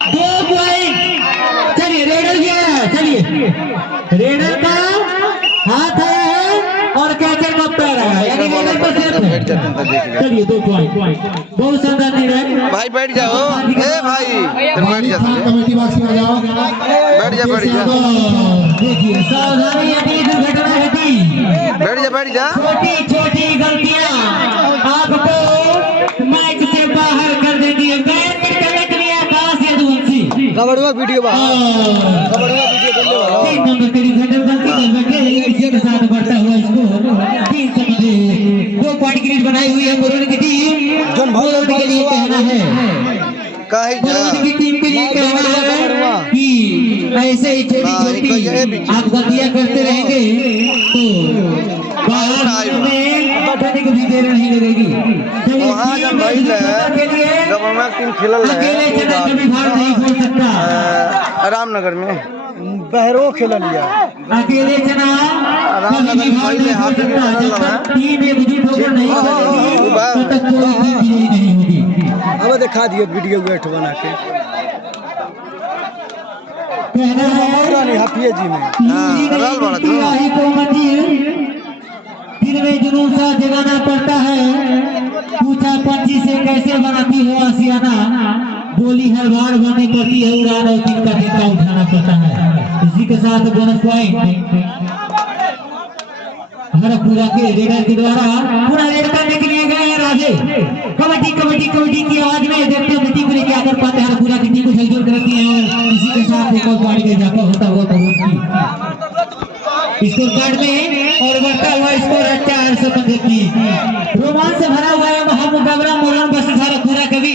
2 point. चलिए raider गया, चलिए रेडर का हाथ आया है और कैचर का पैर आया, यानी रेडर का सिर्फ है। चलिए 2 पॉइंट, बहुत शानदार निर्णय। भाई बैठ जाओ, ए भाई बैठ जा, कमेटी बॉक्स में आ जाओ, बैठ जा बैठ जा, देखिए सावधानी, अभी दुर्घटना घटी, बैठ जा। छोटी छोटी गलतियां आपको माइक से बाहर कर देती है। बैट करने के लिए आकाश यदुवंशी कबड़ुआ वीडियो कबड़ुआ वीडियो करने वाला 3 नंबर के डिफेंडर गलती कर बैठे, इसी के साथ बढ़ता हुआ इसको 3 से 2 पॉइंट की लीड बनाई हुई है मुरन की टीम। जन मुरन के लिए कहना है, काहे जा मुरन की टीम के लिए कहना है कि ऐसे ही छोटी छोटी आप गलतियां करते रहेंगे तो बाहर में बैठने को भी देर नहीं लगेगी। वहाँ जब भाई गवर्नमेंट टीम खेलल अकेले चना कभी भार नहीं छोड़ सकता। रामनगर में बहरो खेल लिया, अकेले चना रामनगर में भाई ने हाथ में खेलल है, टीम एकजुट होकर नहीं बनेगी तब तक कोई टीम विजयी नहीं होगी। अब दिखा दिए वीडियो वेट बना के कहना है हाफिया जी में को मंजिल दिल में जुनून सा जगाना पड़ता है। पूछा पंछी से कैसे बनाती हो आसियाना, बोली हर बार बनानी पड़ती है उड़ान और दिन का ठेका उठाना पड़ता है। इसी के साथ बोनस पॉइंट हरपुरा के रेडर के द्वारा पूरा रेड करने के लिए गए हैं राजे। कबड्डी कबड्डी कबड्डी की आवाज में देखते हैं टीम को लेके आकर पाते हरपुरा की टीम को झकझोर करती है और इसी के साथ एक और गाड़ी का इजाफा होता हुआ स्कोर कार्ड में और बढ़ता हुआ स्कोर है 415 की। रोमांच से भरा हुआ है महामुकाबला मोरन बस हरपुरा कभी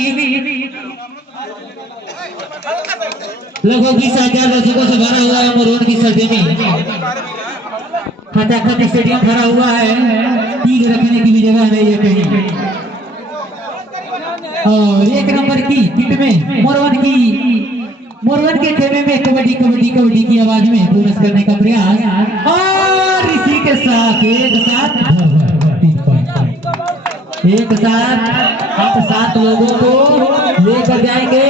लगभग 20,000 दर्शकों से भरा हुआ है मोरन की सरजमी। खचाखच स्टेडियम भरा हुआ है, तीर रखने की भी जगह नहीं है कहीं। और 1 नंबर की किट में मोरवन के खेमे में कबड्डी कबड्डी कबड्डी की आवाज में बोनस करने का प्रयास और इसी के साथ एक साथ आप 7 लोगों को लेकर जाएंगे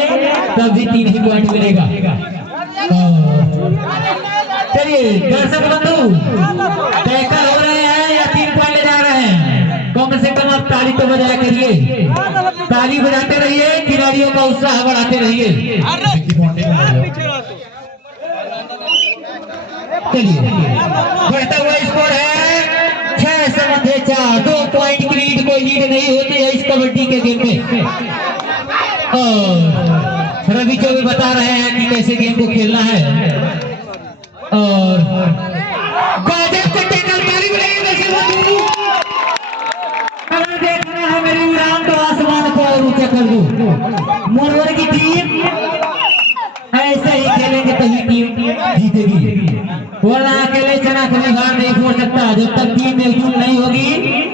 तब भी 3 ही पॉइंट मिलेगा। चलिए दर्शक बंधु टैकल हो रहे हैं या 3 पॉइंट ले जा रहे हैं, कम से कम आप ताली तो बजाया करिए, ताली बजाते रहिए, खिलाड़ियों का उत्साह बढ़ाते रहिए। चलिए बढ़ता हुआ स्कोर है 6-4, 2 पॉइंट की लीड, कोई लीड नहीं होती है इस कबड्डी के गेम में। और रवि चौबे बता रहे हैं कि कैसे गेम को खेलना है और गजब के टैकल ताली बजाइए। अगर देखना है मेरी उड़ान तो आसमान को और ऊंचा कर दो। मोरवर की टीम ऐसे ही खेलेंगे तभी टीम जीतेगी, वरना अकेले चना कभी हार नहीं छोड़ सकता। जब तक टीम एकजुट नहीं होगी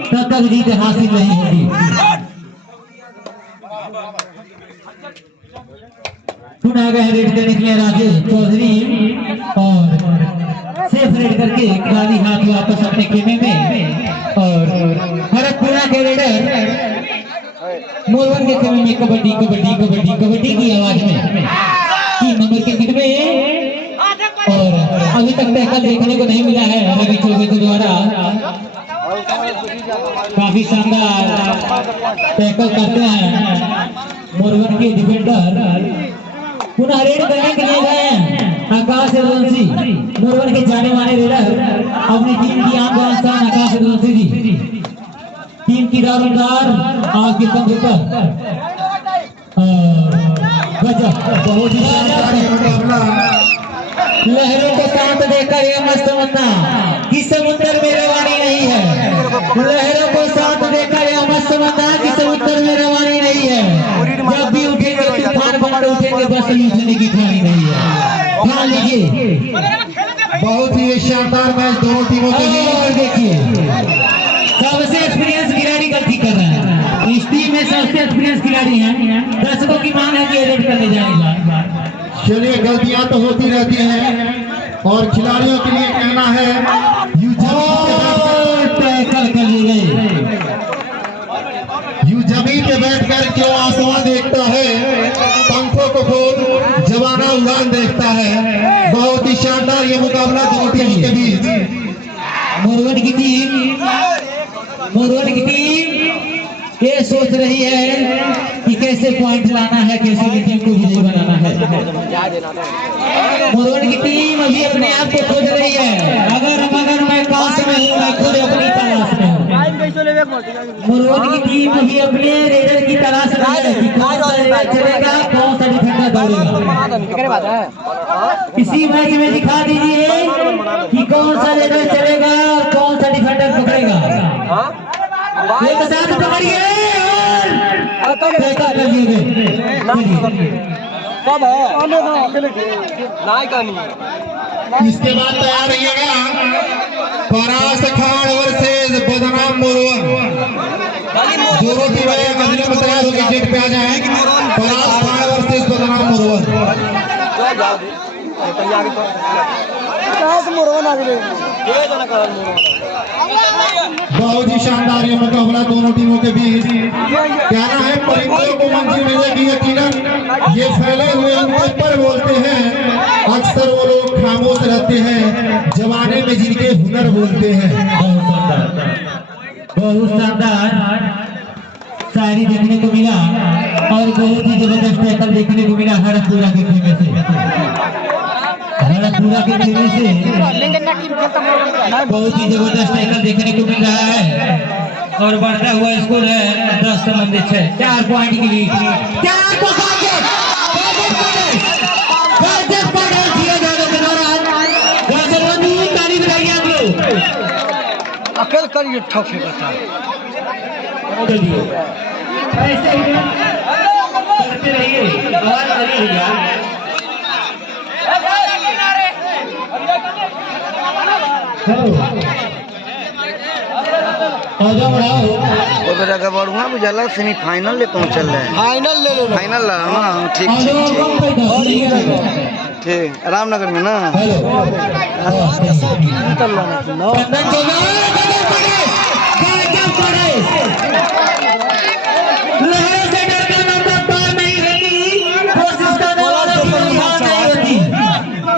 तब तक जीत हासिल नहीं होगी। चुना गया रेड करने के लिए राजेश चौधरी और सेफ रेड करके खाली हाथ वापस अपने खेमे में और भरतपुरा के रेडर मोरवन के खेमे में कबड्डी कबड्डी कबड्डी कबड्डी की आवाज में 3 नंबर के किट में। और अभी तक टैकल देखने को नहीं मिला है रवि चौबे के द्वारा, काफी शानदार टैकल करते हैं मोरवन के डिफेंडर। पुनः रेड करने के लिए गए हैं आकाश यदुवंशी, मोरवन के जाने माने रेडर, अपनी टीम की आम इंसान आकाश यदुवंशी जी, टीम की दारोमदार आग के कबूतर। बहुत ही लहरों को शांत देखकर यह मत समझना कि समुद्र में रवानी नहीं है। लहरों को शांत देखकर यह मत समझना कि समुद्र में रवानी नहीं है। जब भी उठेंगे तूफान बनकर उठेंगे, बस उठने की ठानी नहीं है। ध्यान लीजिए, बहुत ही शानदार मैच दोनों टीमों के लिए। और देखिए सबसे एक्सपीरियंस खिलाड़ी गलती कर रहे हैं, इस टीम में सबसे एक्सपीरियंस खिलाड़ी हैं। दर्शकों की मांग है कि रेड करने जाएगा। चलिए गलतियां तो होती रहती हैं और खिलाड़ियों के लिए कहना है टैकल कर ली गई। जमीन पे बैठकर क्यों आसमान देखता है, पंखों को खोल मोरवन की टीम ये सोच रही है कि कैसे पॉइंट लाना है, कैसे भी टीम को विजयी बनाना है। मोरवन की टीम अभी अपने आप को खोज रही है। अगर मैं काश में हूँ, मैं खुद अपनी तलाश में हूँ। मोरवन की टीम अभी अपने रेडर की तलाश में है कि कौन सा रेडर चलेगा, कौन सा डिफेंडर दौड़ेगा। इसी मैच में दिखा दीजिए कि कौन सा रेडर चलेगा और कौन सा डिफेंडर पकड़ेगा। एक साथ पकड़िए और बैकअप कर दिए कब है? इसके बाद तैयार रहिएगा परास अखाड़ वर्सेस बदनाम मोरवन। दोनों टीमें अगले में तैयार होकर गेट पे आ जाए। परास अखाड़ वर्सेस बदनाम मोरवन। बहुत ही शानदार ये मुकाबला दोनों टीमों के बीच। कहना है परिंदों को मंजिल मिलेगी यकीनन, ये फैले हुए उनके पर बोलते हैं। अक्सर वो लोग खामोश रहते हैं, जमाने में जिनके हुनर बोलते हैं। बहुत शानदार शायरी देखने को मिला और बहुत ही जबरदस्त टैकल देखने को मिला हरपुरा के खेमे से। हरपुरा के खेमे से बहुत ही जबरदस्त टैकल देखने को मिल रहा है और बढ़ता हुआ स्कोर है 10 संबंधित 6। 4 पॉइंट के लिए 4 को ताली बजाइए आप लोग। अकेले करिए ठक है बता। ऐसे ही करते रहिए, आवाज आ रही है यार। वो बेटा का बढ़ुआ बुझाला सेमीफाइनल ले पहुंचल है। फाइनल ले लो, फाइनल ला ना। ठीक ठीक रामनगर में ना।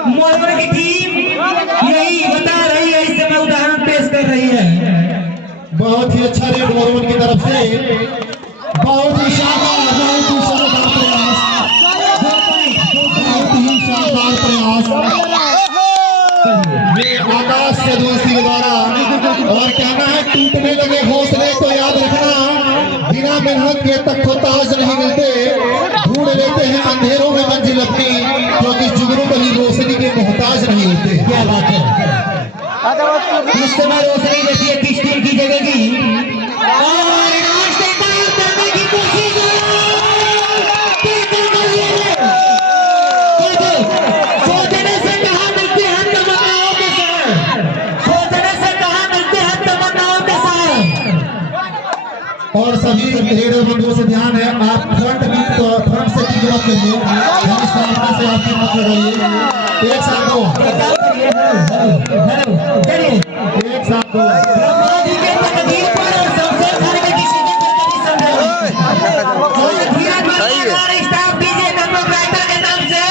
मोरवन की टीम यही बता रही है, इस समय उदाहरण पेश कर रही है। बहुत ही अच्छा रेड मोरवन की तरफ से, बहुत ही शानदार प्रयास, बहुत ही शानदार प्रयास आकाश से दोस्ती के द्वारा। और कहना है टूटने लगे हौसले तो याद रखना, बिना मेहनत के तक को ताज नहीं मिलते। ढूंढ लेते हैं अंधेरों में मंजिल अपनी, क्योंकि जुगनू कभी रोशनी के मोहताज नहीं होते। क्या बात है। इस समय रोशनी देखिए किस टीम की जगेगी और करने की कोशिश। सोचने से कहा मिलते हैं तमन्नाओं के साथ, सोचने से कहा मिलते हैं तमन्नाओं के साथ। और सभी रेडर बंधुओं से ध्यान है, आप फ्रंट से किक मत करिए, सामने से आपकी मत लगाइए। एक साथ दो, एक साथ दो। ब्रह्मा जी के तकदीर पर और सबसे घर के डिसीजन पर कभी संदेह नहीं। धीरज बरकरार स्टाफ डीजे नंबर राइटर के नाम से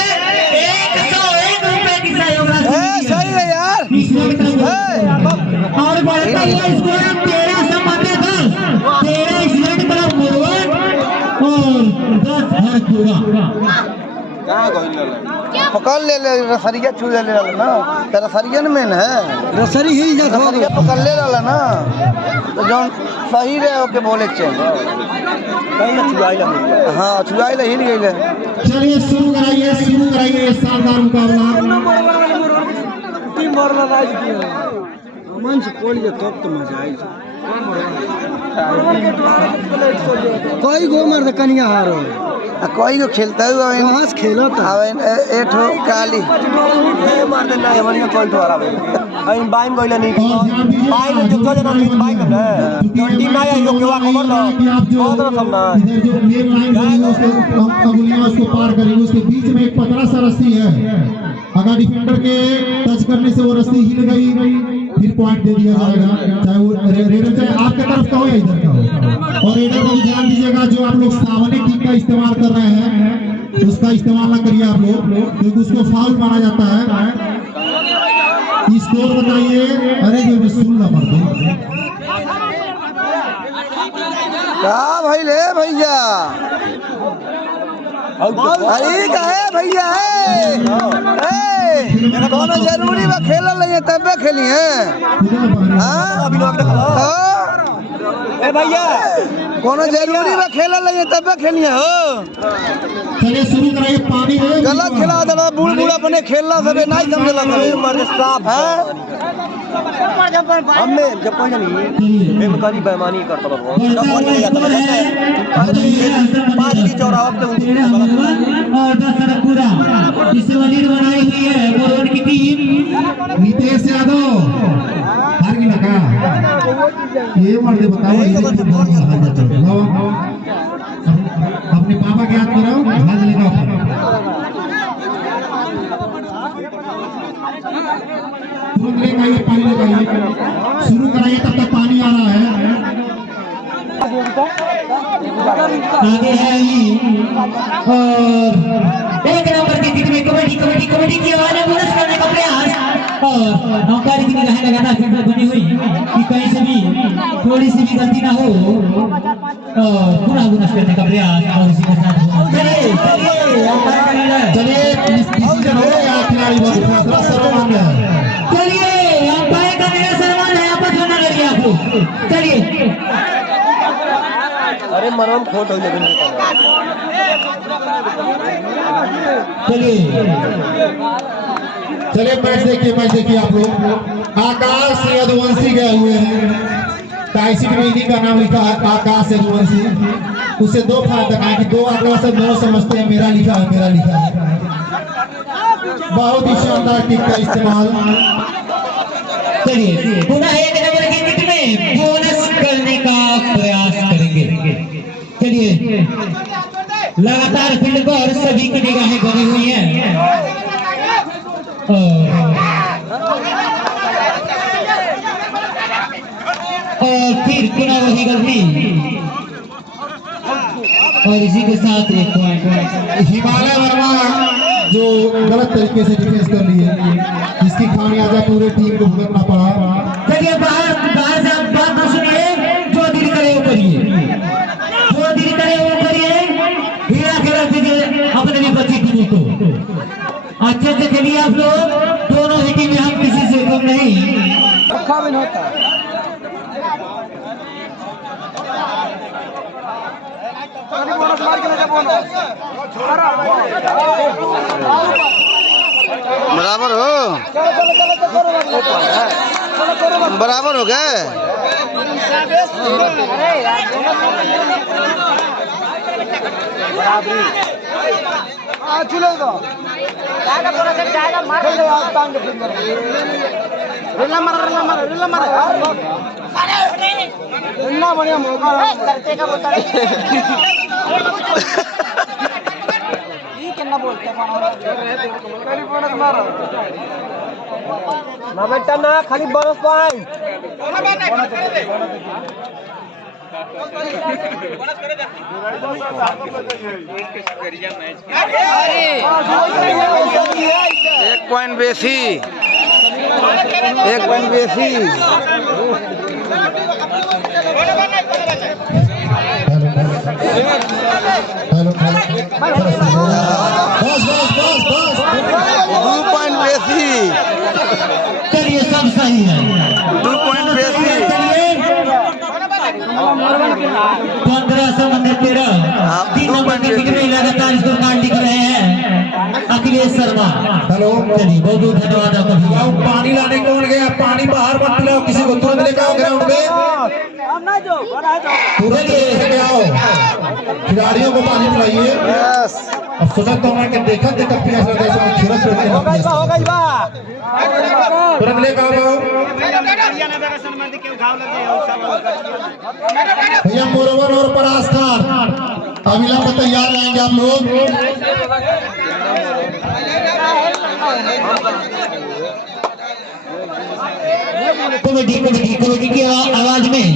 101 रुपए की सहयोग राशि सही है यार। और बढ़ता हुआ स्कोर 13 संबंधित 10, 13 स्टूडेंट तरफ मोरवन और 10 हरपुरा। पकड़ ले रसरिया छू ले ना, तो रसरिया न मेन है, रसरी हिल जा, रसरिया पकड़ ले ना, तो जौन सही रहे ओके बोले के चाहिए। हाँ छुआई हिल गई। चलिए शुरू कराइए शानदार मुकाबला। मंच खोलिए तब तो मजा आई। कोई गो मर्द कनिया हारो, कोई जो खेलता है वहाँ से खेलो एठो काली मार देना है बढ़िया कोई तो आ रहा है बाइम गइला नहीं बाइम जो तो जना बाइम ना टीम ना आया यो केवा खबर ना बहुत रकम ना इधर जो मेन लाइन है उसको अंगुलियां उसको पार करेंगे, उसके बीच में एक पतला सा रस्सी है। अगर डिफेंडर के टच करने से वो रस्सी हिल गई फिर पॉइंट दे दिया जाएगा, चाहे वो रेडर चाहे आपके तरफ का हो या इधर का हो। और रेडर को ध्यान दीजिएगा, जो आप लोग सामने किक का इस्तेमाल कर रहे हैं उसका इस्तेमाल ना करिए आप लोग, क्योंकि उसको फाउल माना जाता है। स्कोर बताइए। अरे जो सुन ना पड़ते का भइले भैया अरे कहे भैया कोनो जरूरी बा खेलल नहीं तबे खेली है भैया कोनो जरूरी बा खेलल नहीं तबे खेली है हो चलिए शुरू कराइए पानी में गलत खिला दला बूढ़ बूढ़ अपने खेलना सबे नहीं समझला सबे मर्द साहब हमें जब कोई नहीं बेमकारी बेईमानी करता रहो पांच की चौराहा पे और 10 रन पूरा इसे लीड बनाई हुई है बोर्ड की टीम नितेश यादव हार की लगा ये मर्द बताओ अपने पापा के याद करो हाथ लेगा तुरंत लेकर आइए पानी लेकर आइए शुरू कराइए तब तक पानी आ रहा है आगे है ये और 1 नंबर की टीम में कबड्डी कबड्डी कबड्डी की आवाज है बोनस करने का प्रयास और नौकारी की निगाहें लगातार फील्डर बनी हुई कि कहीं से भी थोड़ी सी भी गलती ना हो और पूरा बोनस करने का प्रयास और इसी के साथ चलिए चलिए खिलाड़ी चलिए अंपायर का मेरा सम्मान है आपस में ना लड़िए आप लोग चलिए अरे मनोम खोट हो जाएगा चलिए मैच देखिए आप लोग आकाश यदुवंशी गए हुए हैं टाइसिक में इन्हीं का नाम लिखा है आकाश यदुवंशी उससे 2 फायदा है कि 2 आंकड़ा से 9 समझते हैं मेरा लिखा है बहुत ही शानदार टिक का इस्तेमाल चलिए पुनः 1 नंबर की टिक में बोनस करने का प्रयास करेंगे चलिए लगातार फील्ड पर सभी की निगाहें बनी हुई हैं और फिर पुनः वही गलती और इसी के साथ 1 पॉइंट हिमालय वर्मा जो गलत तरीके से डिफेंस कर ली है इसकी खामियाजा पूरे टीम को भुगतना पड़ा चलिए बाहर से आप बात ना सुनिए जो दिल करे वो करिए हीरा के रख दीजिए अपने भी बच्ची टीम को अच्छे से खेलिए आप लोग दोनों ही टीम हम किसी से कम नहीं बराबर हो गए बढ़िया मौका ना बेटा ना खाली बोनस पॉइंट एक पॉइंट बेसी हेलो 2 पॉइंट बेसी चलिए सब सही है 2 पॉइंट बेसी 15-13 3 नंबर की टिकट में लगातार स्कोर कार्ड लिख रहे हैं अखिलेश शर्मा हेलो चलिए बहुत बहुत धन्यवाद आपका पानी लाने कौन गया पानी बाहर मत पिलाओ किसी को तुरंत लेकर आओ ग्राउंड में तुरंत लेके आओ खिलाड़ियों को पानी पिलाइए अब सोचा तो मैं देखा प्यास लगा इसमें खिरत बैठने लगा तुरंत लेकर आओ भैया मोरवन और परास खान अभिला में तैयार रहेंगे आप लोग कबड्डी की आवाज में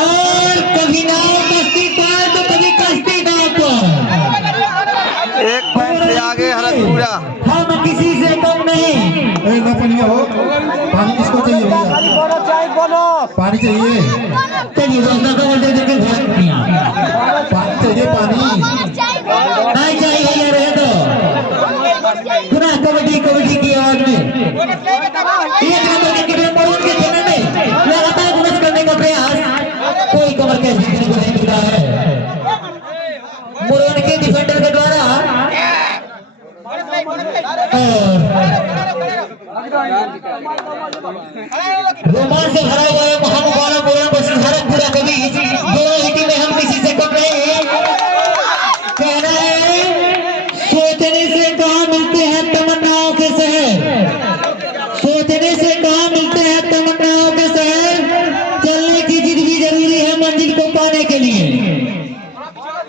और कभी नाव कश्ती पार तो कभी कश्ती नाव पर 1 पॉइंट से आगे हरकपुरा हम किसी से कम नहीं ना पनिया हो पानी किसको चाहिए भैया? पानी चाहिए? चलिए दोस्तों को बोलते देखे घर किया पानी चाहिए, पानी नहीं चाहिए भैया रहे तो सुना कबड्डी कबड्डी की आवाज में एक नंबर के क्रिकेट मरोन के खेलने में लगातार गुनस करने का प्रयास कोई कमर के बीच में नहीं मिला है मरोन के डिफेंडर के द्वारा रोमांच से भरा हुआ है महामुकाबला मोरन वर्सेस हरनपुरा के बीच दोनों ही टीमें हम किसी से कम नहीं कहना है सोचने से कहाँ मिलते हैं तमन्नाओं के शहर सोचने से कहाँ मिलते हैं तमन्नाओं के शहर चलने की जिद भी जरूरी है मंजिल को पाने के लिए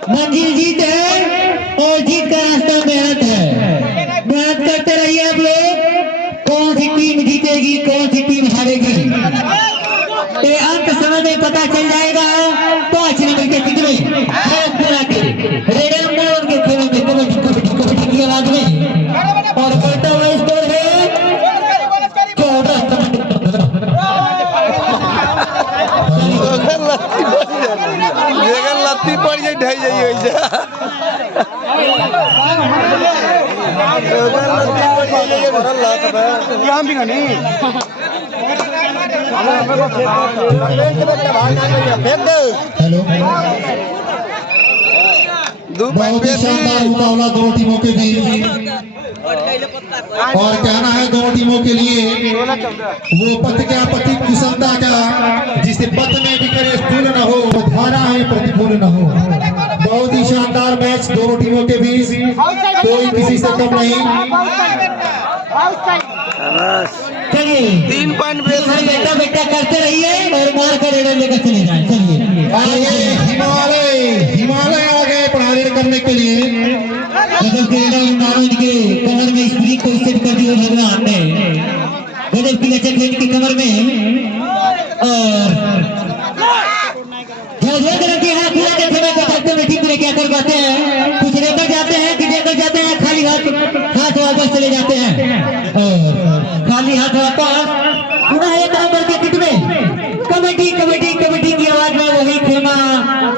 मंजिल जीत है और जीत का रास्ता मेहनत है मेहनत करते रहिए आप लोग कौन सी टीम जीतेगी कौन सी टीम हारेगी ये अंत समय में पता चल जाएगा 5 नंबर के कितने हरनपुरा के रेडर मोड़ के खेलों में कबड्डी कबड्डी कबड्डी की आवाज में और बढ़ता हुआ स्कोर है 14 लत्ती पड़ जाए ढाई जाइए हेलो, बहुत ही शानदार मुकाबला दोनों टीमों के बीच और कहना है दोनों टीमों के लिए वो पथ क्या प्रतिकुशलता क्या जिससे पथ में भी करे स्थूल न हो धारा है प्रतिकूल न हो बहुत ही शानदार मैच दोनों टीमों के बीच कोई किसी से कम नहीं चलिए 3 पॉइंट बेटा बेटा करते रहिए और मार कर रेडर लेकर चले जाए चलिए हिमालय हिमालय आ गए पढ़ाई करने के लिए गजब के रेडर नारायण के कमर में स्प्रिंग को सेट कर दिया भगवान ने गजब की लचक है इनकी कमर में और झलझल रखे हाथ पूरा के समय को देखते हुए टीम में क्या कर पाते हैं कुछ लेकर जाते हैं कि लेकर जाते हैं खाली हाथ वापस चले जाते हैं और खाली हाथ वापस पुनः एक नंबर के किट में कबड्डी कबड्डी कबड्डी की आवाज में वही खेमा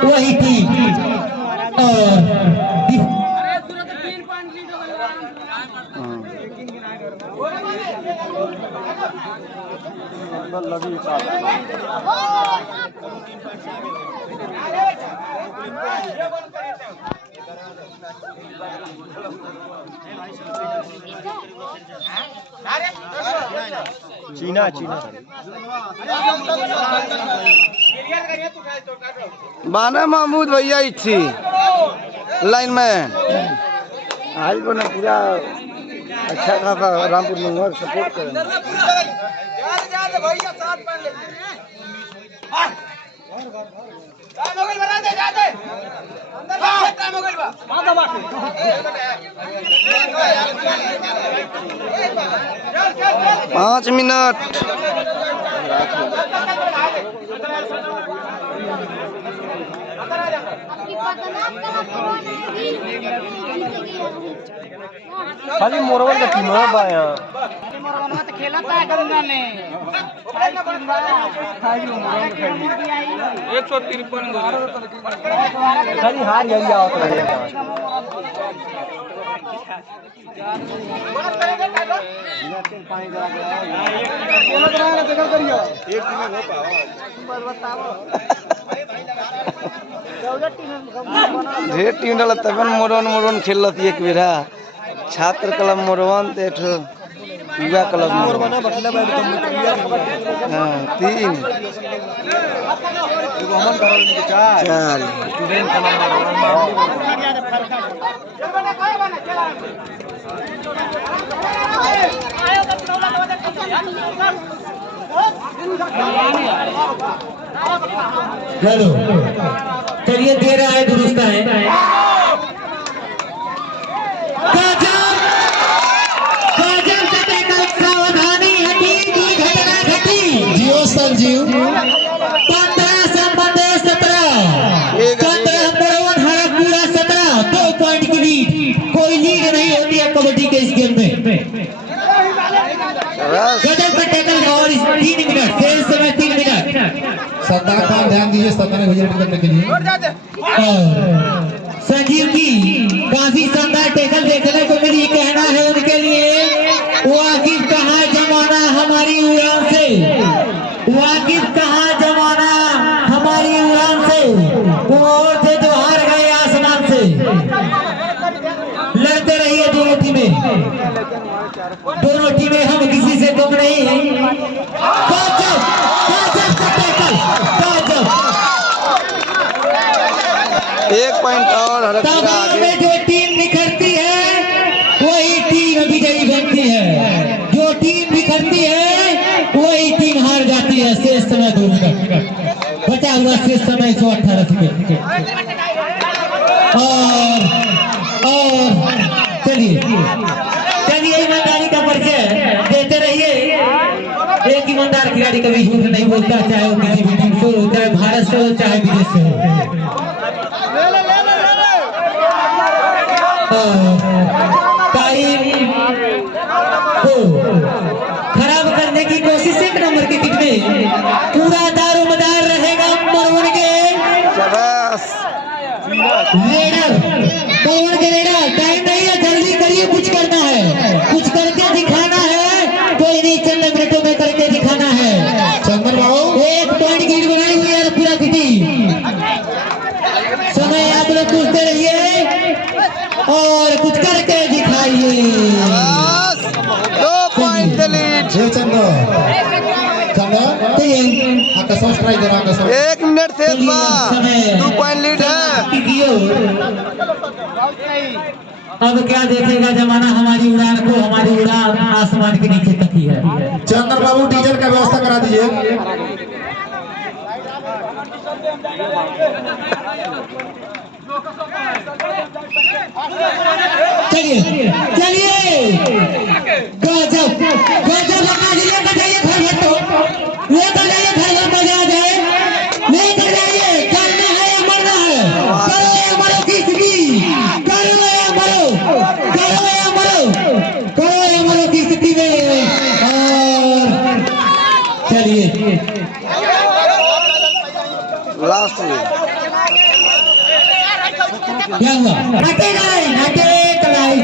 वही टीम और चीना चीना बाना महमूद भैया इच्छी लाइन में आज को ना पूरा अच्छा खासा रामपुर में सपोर्ट करें पाँच मिनट खाली मोरवल का टीम है बाया मोरवल मत खेला था गंगा ने 153 खाली हार गई आवत रहे ढेर टीम डाल तब मोरन मोरन खेल एक बेरा छात्र क्लब मोरवन युवा क्लब हाँ 3 4 हेलो चलिए दे रहा है दुरुस्त है सावधानी हटी दुर्घटना घटी जियो संजीव 15 मोरवन हरनपुरा 17 2 पॉइंट की लीड कोई लीड नहीं होती है कबड्डी के इस गेम में गजब का टैकल सत्तार खान ध्यान दीजिए 17 विकेट करने के लिए। और संजीव की काफी शानदार टैकल देखने को मिली। कहना है उनके लिए वाकिफ कहाँ जमाना हमारी उड़ान से, वाकिफ कहाँ जमाना हमारी उड़ान से, वो और थे जो हार गए आसमान से। लड़ते रहिए दोनों टीमें, दोनों टीमें, हम किसी से कम नहीं। गजब गजब का टैकल, गजब। एक पॉइंट और ताबाद में जो टीम निखरती है वही टीम विजयी बनती है, जो टीम निखरती है वही टीम हार जाती है। शेष समय 2 मिनट बचा हुआ, शेष समय 118 सेकेंड। और चलिए चलिए ईमानदारी का परिचय देते रहिए। एक ईमानदार खिलाड़ी कभी झूठ नहीं बोलता, चाहे वो किसी भी टीम से हो, चाहे भारत से हो, चाहे विदेश से हो। टाइम को खराब करने की कोशिश 1 नंबर की किट में पूरा दारोमदार रहेगा मरवन के रेडर, पवन के रेडर। टाइम नहीं है, जल्दी करिए, कुछ करना है, कुछ करके दिखाना है। कोई नहीं, चंद मिनटों में करके दिखाना है। चंदन बाबू 1 पॉइंट की लीड बनाई हुई है पूरा किटी। समय आप लोग पूछते रहिए और कुछ करके दिखाइए। 2 पॉइंट के लीड। जय चंदन आकाश ट्राई करो, आकाश 1 मिनट से 2 पॉइंट लीड है। अब क्या देखेगा जमाना हमारी उड़ान को, हमारी उड़ान आसमान के नीचे तक ही है। चंदन बाबू डीजल का व्यवस्था करा दीजिए। चलिए चलिए, गजब गजब। लेकर जाइए घर घर, तो लेकर जाइए घर घर, मजा आ जाए। लेकर जाइए, करना है या मरना है। करो या मरो की स्थिति, करो या मरो, करो या मरो, करो या मरो की स्थिति में। और चलिए लास्ट क्या हुआ? हटे गए, हटे गए।